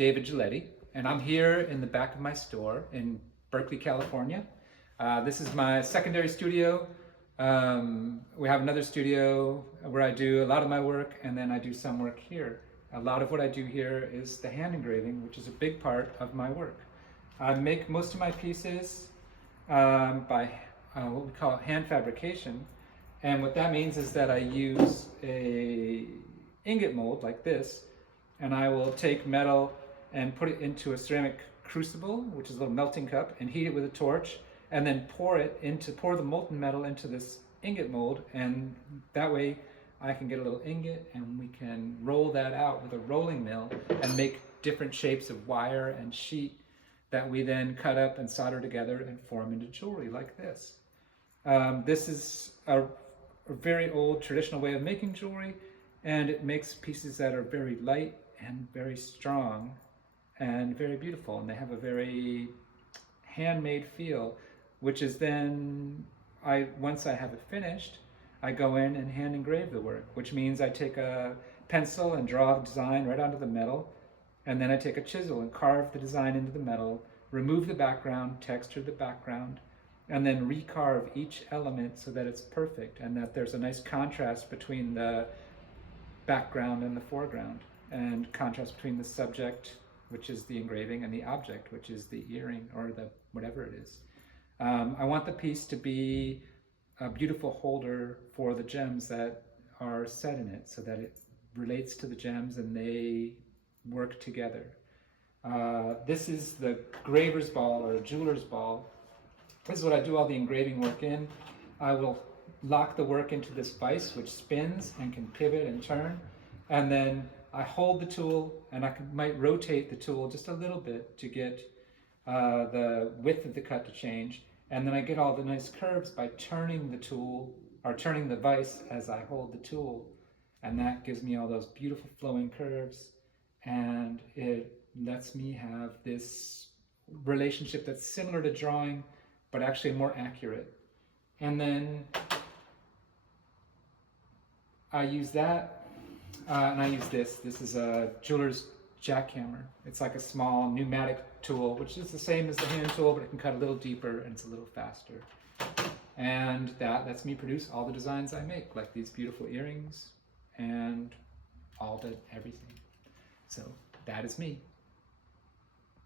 David Giulietti, and I'm here in the back of my store in Berkeley, California. This is my secondary studio. We have another studio where I do a lot of my work, and then I do some work here. A lot of what I do here is the hand engraving, which is a big part of my work. I make most of my pieces by what we call hand fabrication, and what that means is that I use a ingot mold like this, and I will take metal and put it into a ceramic crucible, which is a little melting cup, and heat it with a torch, and then pour the molten metal into this ingot mold, and that way I can get a little ingot, and we can roll that out with a rolling mill and make different shapes of wire and sheet that we then cut up and solder together and form into jewelry like this. This is a very old traditional way of making jewelry, and it makes pieces that are very light and very strong and very beautiful, and they have a very handmade feel, which is then, once I have it finished, I go in and hand engrave the work, which means I take a pencil and draw the design right onto the metal, and then I take a chisel and carve the design into the metal, remove the background, texture the background, and then recarve each element so that it's perfect and that there's a nice contrast between the background and the foreground, and contrast between the subject, which is the engraving, and the object, which is the earring or the whatever it is. I want the piece to be a beautiful holder for the gems that are set in it, so that it relates to the gems and they work together. This is the graver's ball or jeweler's ball. This is what I do all the engraving work in. I will lock the work into this vise, which spins and can pivot and turn, and then I hold the tool, and I might rotate the tool just a little bit to get the width of the cut to change, and then I get all the nice curves by turning the tool, or turning the vise as I hold the tool, and that gives me all those beautiful flowing curves, and it lets me have this relationship that's similar to drawing, but actually more accurate. And then I use that, and I use this. This is a jeweler's jackhammer. It's like a small pneumatic tool, which is the same as the hand tool, but it can cut a little deeper and it's a little faster. And that lets me produce all the designs I make, like these beautiful earrings and everything. So that is me.